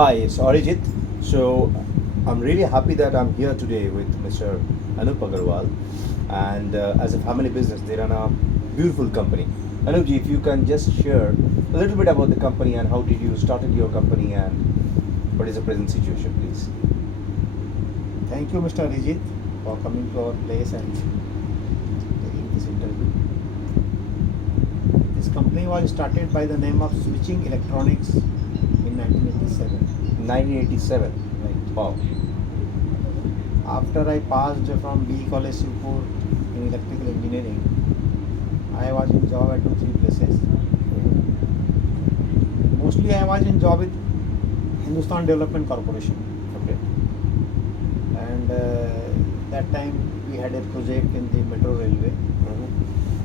Hi, it's Arijit. So I'm really happy that I'm here today with Mr. Anup Agarwal. And as a family business, they run a beautiful company. Anupji, if you can just share a little bit about the company and how did you started your company and what is the present situation, please? Thank you, Mr. Arijit, for coming to our place and taking this interview. This company was started by the name of Switching Electronics in 1987. 1987. Right. Wow. After I passed from BE College Singapore in electrical engineering, I was in job at 2-3 places. Mostly I was in job with Hindustan Development Corporation. Okay. And that time we had a project in the metro railway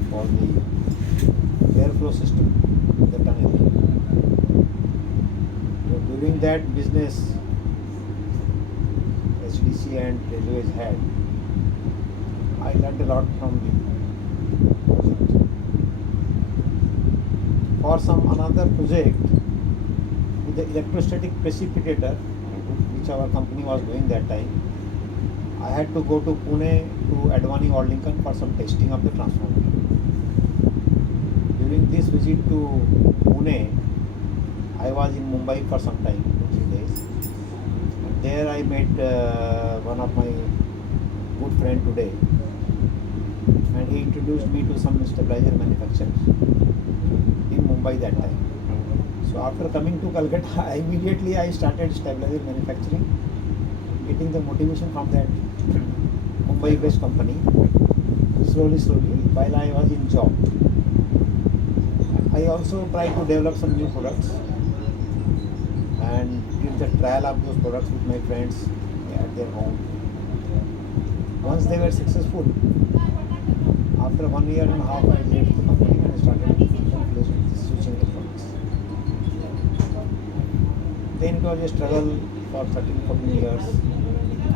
for the airflow system, the tunnel. So during that business, HDC and railways had, I learned a lot from the project. For some another project with the electrostatic precipitator, which our company was doing that time, I had to go to Pune to Advani or Lincoln for some testing of the transformer. During this visit to Pune, I was in Mumbai for some time, 2-3 days. And there I met one of my good friend today, and he introduced me to some stabilizer manufacturers in Mumbai that time. So after coming to Calcutta, immediately I started stabilizer manufacturing, getting the motivation from that Mumbai-based company. Slowly, while I was in job, I also tried to develop some new products and did the trial of those products with my friends at their home. Once they were successful, after 1 year and a half, I left the company and started switching electronics. Then it was a struggle for 13-14 years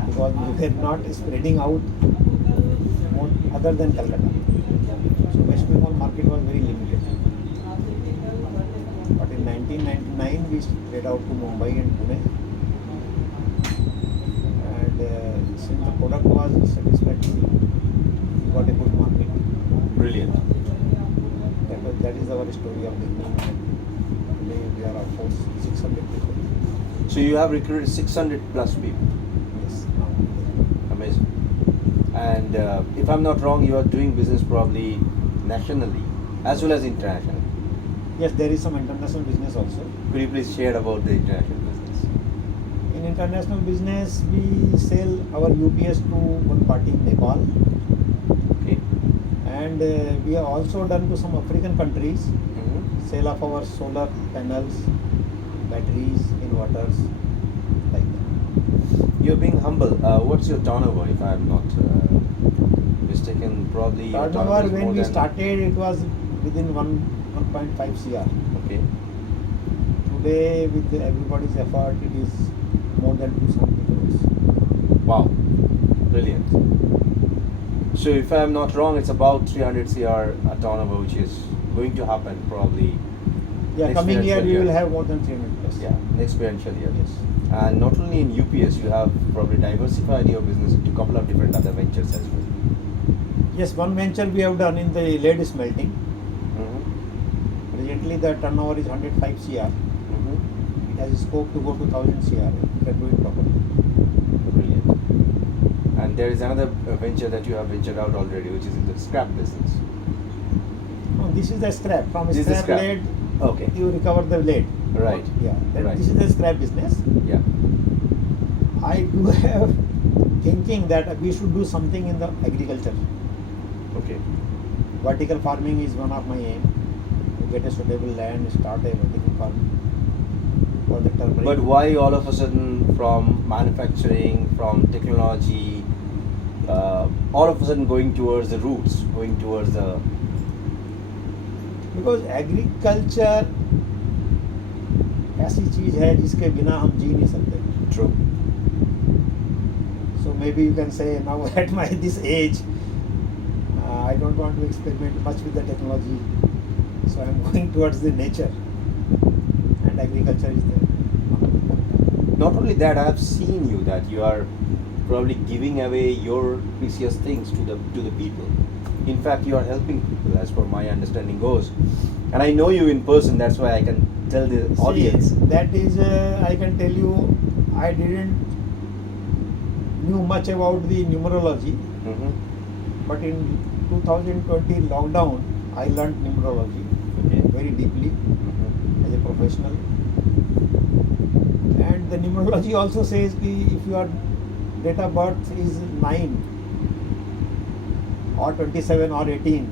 because we were not spreading out other than Calcutta. So West Bengal market was very limited. But in 1999 we spread out to Mumbai and Pune. And since the product was satisfactory, we got a good market. Brilliant. That is our story of beginning. Today we are of 600 people. So you have recruited 600 plus people. Yes. Amazing. And if I'm not wrong, you are doing business probably nationally as well as internationally. Yes, there is some international business also. Could you please share about the international business? In international business, we sell our UPS to one party in Nepal. Okay. And we have also done to some African countries, sale of our solar panels, batteries, inverters, like that. You're being humble. What's your turnover, if I'm not mistaken? Probably your Turnover is when more we than- started, it was within 1.5 CR. Okay. Today, with everybody's effort, it is more than 270 crores. Wow. Brilliant. So if I'm not wrong, it's about 300 CR a turnover, which is going to happen probably. Yeah, next coming year financial we will have more than 300 plus. Yeah, next financial year. Yes. And not only in UPS, you have probably diversified your business into a couple of different other ventures as well. Yes, one venture we have done in the lead smelting. Presently the turnover is 105 CR. It has scope to go to 1000 CR if we can do it properly. Brilliant. And there is another venture that you have ventured out already, which is in the scrap business. No, this is the scrap. From This is scrap scrap. lead, Okay. you recover the lead. Right. Yeah. Right. This is the scrap business. Yeah. I do have thinking that we should do something in the agriculture. Okay. Vertical farming is one of my aim. To get a suitable land, start a vertical farming for the turmeric. But why all of a sudden from manufacturing, from technology, all of a sudden going towards the roots, going towards the... Because agriculture ऐसी चीज है जिसके बिना हम जी नहीं सकते. True. So maybe you can say now at my this age, I don't want to experiment much with the technology. So I am going towards the nature, and agriculture is there. that, I've seen you that you are probably giving away your precious things to the people. In fact, you are helping people, as per my understanding goes. And I know you in person. That's why I can tell the audience. See, that is, I can tell you, I didn't knew much about the numerology, Mm-hmm. but in 2020 lockdown, I learned numerology Okay. very deeply Mm-hmm. as a professional. And the numerology also says ki if your date of birth is 9 or 27 or 18,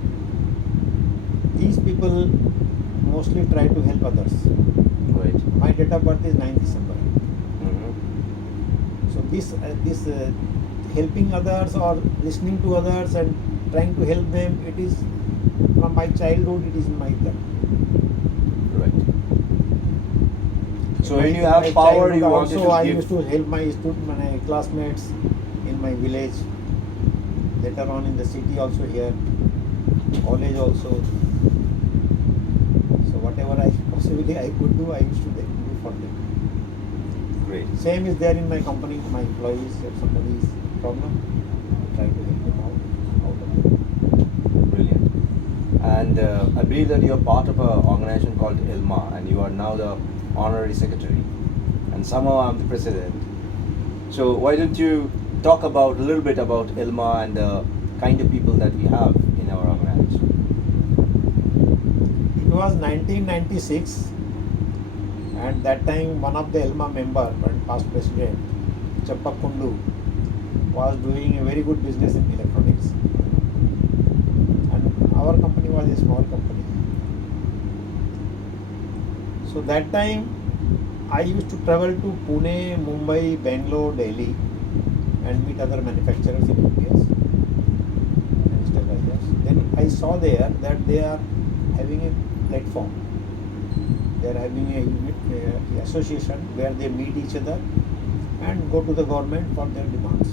these people mostly try to help others. Right. My date of birth is 9 December. Mm-hmm. So this helping others or listening to others and trying to help them, it is from my childhood, it is in my blood. Right. So In when my- you have my power, childhood you wanted also to I give. used to help my my classmates in my village. Later on in the city also here, college also. So whatever I possibly I could do, I used to do for them. Great. Same is there in my company, my employees. If somebody is problem, I try to help them out of it. Brilliant. And I believe that you're part of an organization called ELMA, and you are now the honorary secretary. And somehow I'm the president. So why don't you talk about a little bit about ELMA and the kind of people that we have in our organization? It was 1996, and that time one of the ELMA member and past president, Chappakundu, was doing a very good business in electronics, and our company was a small company. So that time I used to travel to Pune, Mumbai, Bangalore, Delhi, and meet other manufacturers in UPS and stabilizers. Then I saw there that they are having a platform. They are having a unit, association where they meet each other and go to the government for their demands,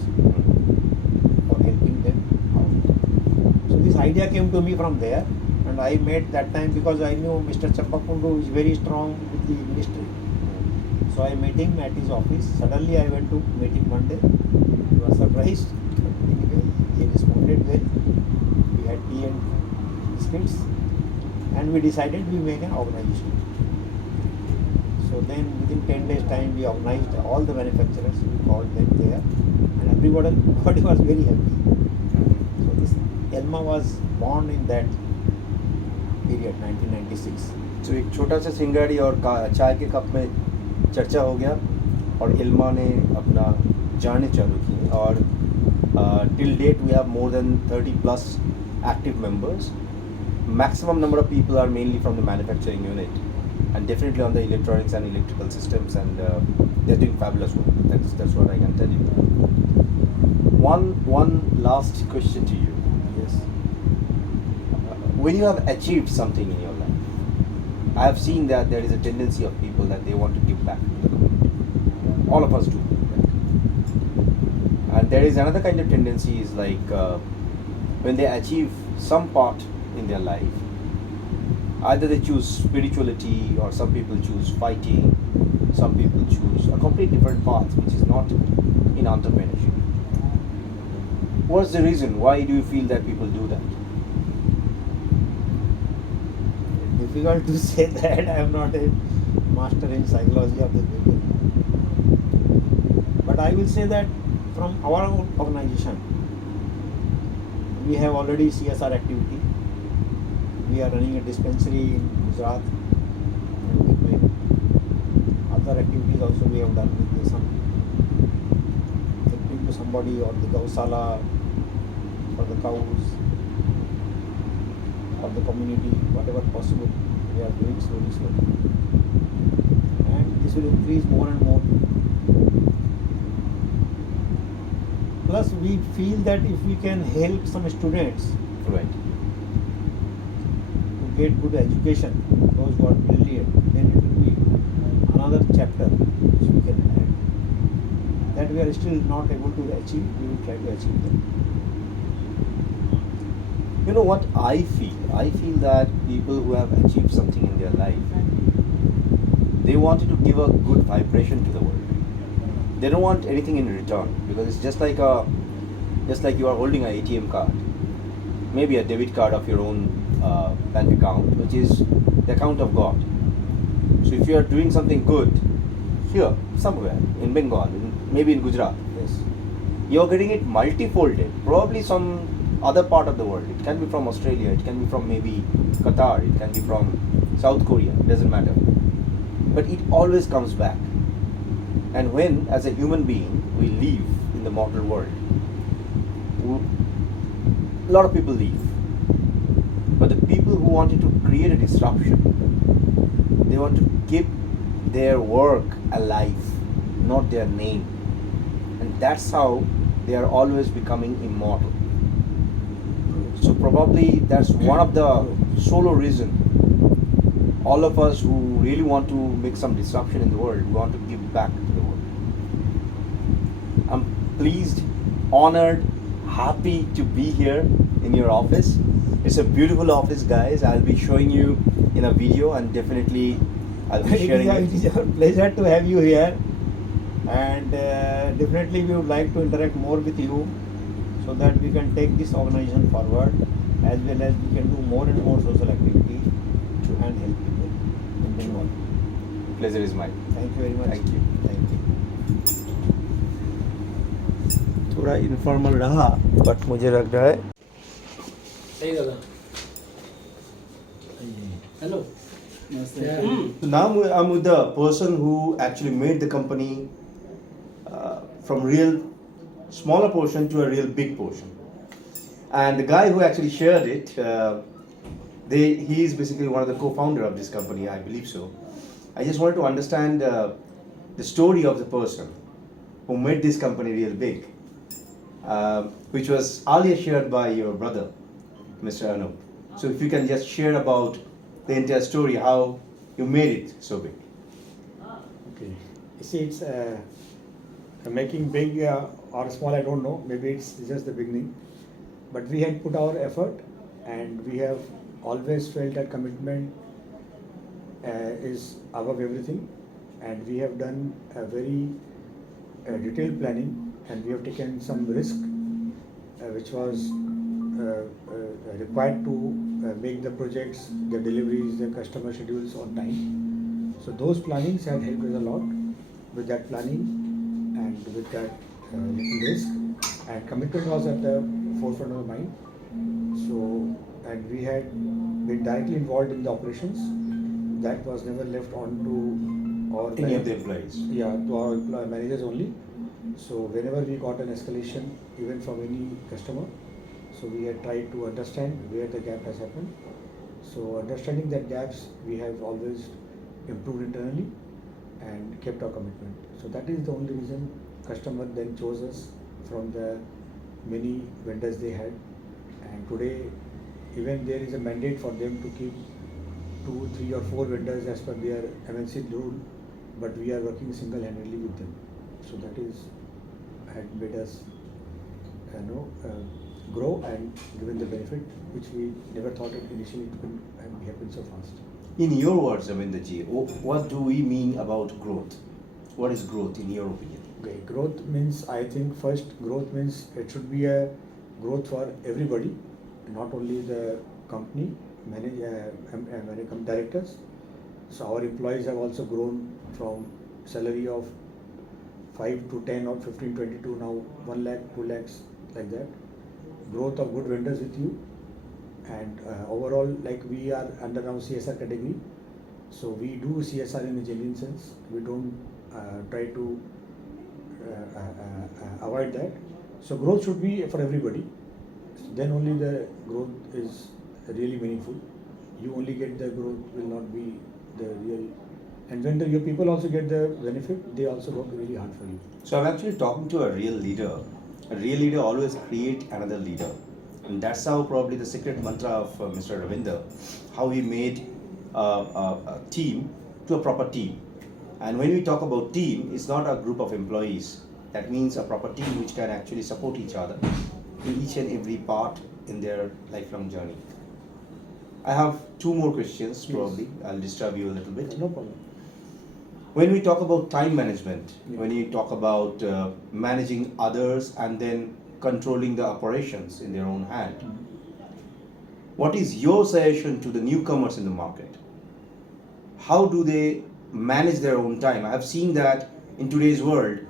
for helping them out. So this idea came to me from there, and I met that time because I knew Mr. Chappakundu is very strong with the ministry. So I met him at his office. Suddenly I went to meet him one day. He was surprised. But anyway, he responded well. We had tea and biscuits, and we decided we make an organization. So then within 10 days time we organized all the manufacturers. We called them there, and everybody was very happy. So this ELMA was born in that period, 1996. तो एक छोटा सा सिंगाड़ी और चाय के cup में चर्चा हो गया और इल्मा ने अपना जाने चालू की और till date we have more than 30 plus active members. Maximum number of people are mainly from the manufacturing unit and definitely on the electronics and electrical systems, and they're doing fabulous work. That's what I can tell you. One last question to you. Yes. When you have achieved something in your life, I have seen that there is a tendency of people that they want to give back to the community. All of us do that. And there is another kind of tendency is like when they achieve some part in their life, either they choose spirituality or some people choose fighting, some people choose a complete different path which is not in entrepreneurship. What's the reason? Why do you feel that people do that? Difficult to say that. I am not a master in psychology of the people. But I will say that from our own organization, we have already CSR activity. We are running a dispensary in Gujarat, and with my other activities also we have done with some helping to somebody or the Gausala for the cows or the community, whatever possible, we are doing slowly. And this will increase more and more. Plus, we feel that if we can help some students Right. to get good education, those who are brilliant, then it will be another chapter which we can add. That we are still not able to achieve, we will try to achieve them. You know what I feel? I feel that people who have achieved something in their life, they wanted to give a good vibration to the world. they don't want anything in return, because it's just like you are holding an ATM card, maybe a debit card of your own bank account, which is the account of God. So if you are doing something good here, somewhere in Bengal, maybe in Gujarat, Yes. you're getting it multifolded, probably some other part of the world. It can be from Australia, it can be from maybe Qatar, it can be from South Korea, it doesn't matter. But it always comes back. And when, as a human being, we live in the mortal world, a lot of people leave. But the people who wanted to create a disruption, they want to keep their work alive, not their name. And that's how they are always becoming immortal. So probably that's one of the solo reason all of us who really want to make some disruption in the world, we want to give back to the world. I'm pleased, honored, happy to be here in your office. It's a beautiful office, guys. I'll be showing you in a video, and definitely I'll be sharing It is our pleasure to have you here, and definitely we would like to interact more with you so that we can take this organization forward, as well as we can do more and more social activities and help people in Bengal. Pleasure is mine. Thank you very much. Thank you. Thank you. थोड़ा informal रहा, but मुझे लग रहा है Hey दादा hello So now I'm with the person who actually made the company from real smaller portion to a real big portion. And the guy who actually shared it, he is basically one of the co-founder of this company, I believe so. I just wanted to understand the story of the person who made this company real big, which was earlier shared by your brother, Mr. Anup. So if you can just share about the entire story, how you made it so big. Okay. You see, it's making big or small, I don't know. Maybe it's just the beginning. But we had put our effort, and we have always felt that commitment is above everything. And we have done a very detailed planning, and we have taken some risk, which was required to make the projects, the deliveries, the customer schedules on time. So those plannings have helped us a lot. With that planning and with that little risk, and commitment was at the forefront of the mind. So, and we had been directly involved in the operations. That was never left on to our Any of the employees? Yeah, to our managers only. So whenever we got an escalation, even from any customer, so we had tried to understand where the gap has happened. So understanding that gaps, we have always improved internally and kept our commitment. So that is the only reason customer then chose us from the many vendors they had. And today, even there is a mandate for them to keep 2, 3 or 4 vendors as per their MNC rule, but we are working single-handedly with them. So that is had made us grow and given the benefit which we never thought it initially it could happen so fast. In your words, Ravinderji, what do we mean about growth? What is growth in your opinion? Okay, growth means, I think first growth means it should be a growth for everybody, not only the company, directors. So our employees have also grown from salary of 5 to 10 or 15, 20 to now 1 lakh, 2 lakhs, like that. Growth of good vendors with you, and overall, like we are under now CSR category, so we do CSR in a genuine sense. We don't try to avoid that. So growth should be for everybody. Then only the growth is really meaningful. You only get the growth will not be the real. And when your people also get the benefit, they also work really hard for you. So I'm actually talking to a real leader. A real leader always create another leader. And that's how probably the secret mantra of Mr. Ravinder, how he made a team to a proper team. And when we talk about team, it's not a group of employees. That means a proper team which can actually support each other in each and every part in their lifelong journey. I have 2 more questions, Please. probably. I'll disturb you a little bit. No problem. When we talk about time management, Yeah. when you talk about managing others and then controlling the operations in their own hand, what is your suggestion to the newcomers in the market? How do they manage their own time? I have seen that in today's world,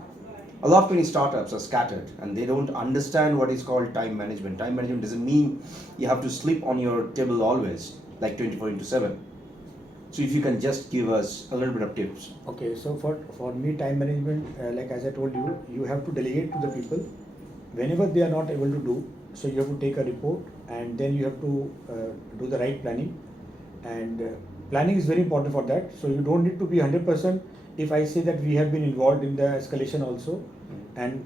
a lot of many startups are scattered and they don't understand what is called time management. Time management doesn't mean you have to sleep on your table always, like 24 into 7. So if you can just give us a little bit of tips. Okay, so for me, time management, like as I told you, you have to delegate to the people whenever they are not able to do. So you have to take a report, and then you have to do the right planning. And planning is very important for that. So you don't need to be 100%. If I say that we have been involved in the escalation also, and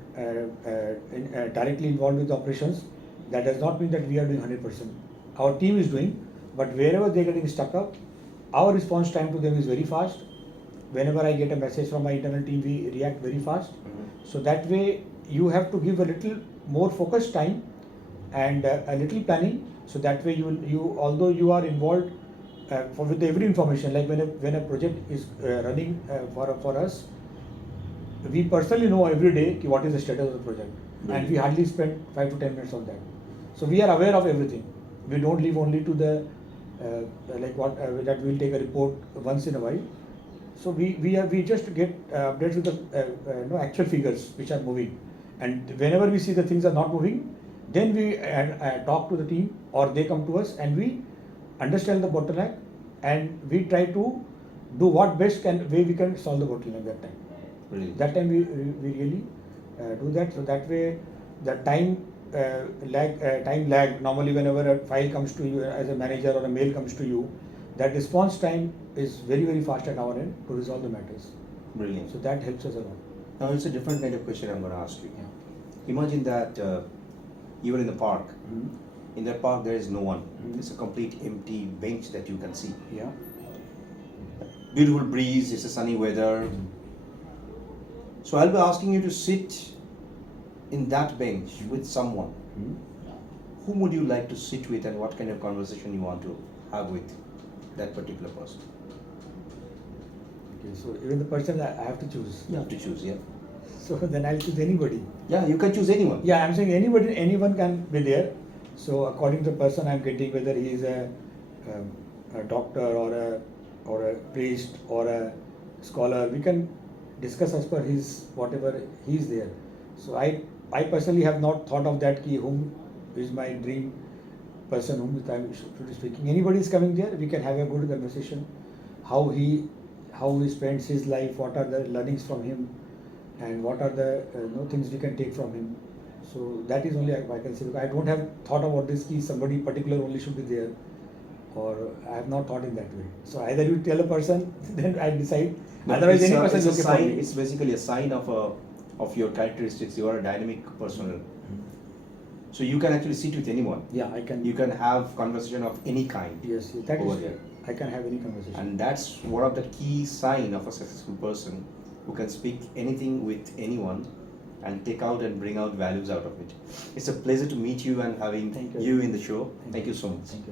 directly involved with the operations, that does not mean that we are doing 100%. Our team is doing, but wherever they are getting stuck up, our response time to them is very fast. Whenever I get a message from my internal team, we react very fast. So that way, you have to give a little more focused time and a little planning. So that way, you although you are involved with every information, like when a project is running for us, we personally know every day what is the status of the project, and we hardly spend 5 to 10 minutes on that. So we are aware of everything. We don't leave only to the that we will take a report once in a while. So we just get updates with the actual figures which are moving, and whenever we see the things are not moving, then we talk to the team or they come to us and we understand the bottleneck, and we try to do what best way we can solve the bottleneck that time. Brilliant. That time we really do that. So that way the time lag normally whenever a file comes to you as a manager or a mail comes to you, that response time is very, very fast at our end to resolve the matters. Brilliant. So that helps us a lot. Now it's a different kind of question I'm going to ask you. Yeah. Imagine that you are in the park. Mhm. In that park there is no one. Mhm. It's a complete empty bench that you can see. Yeah. Beautiful breeze, it's a sunny weather. So I'll be asking you to sit in that bench with someone. Mhm. Whom would you like to sit with and what kind of conversation you want to have with that particular person? Okay, so even the person I have to choose. You have to choose, yeah. So then I'll choose anybody. Yeah, you can choose anyone. Yeah, I'm saying anyone can be there. So according to the person I'm getting, whether he is a doctor or a priest or a scholar, we can discuss as per his whatever he is there. So I personally have not thought of that key whom is my dream person whom I should be speaking. Anybody is coming there, we can have a good conversation. How he spends his life, what are the learnings from him, and what are the things we can take from him. So that is only I can say, because I don't have thought about this key somebody particular only should be there, or I have not thought in that way. So either you tell a person, then I decide. No, Otherwise, any person it's is a okay for sign. me. It's basically a sign of your characteristics. You are a dynamic person. So you can actually sit with anyone. Yeah, I can. You can have conversation of any kind. Yes, that over is. there. I can have any conversation. And that's one of the key sign of a successful person who can speak anything with anyone and take out and bring out values out of it. It's a pleasure to meet you and having Thank you. you in the show. Thank Thank you. you so much. Thank you.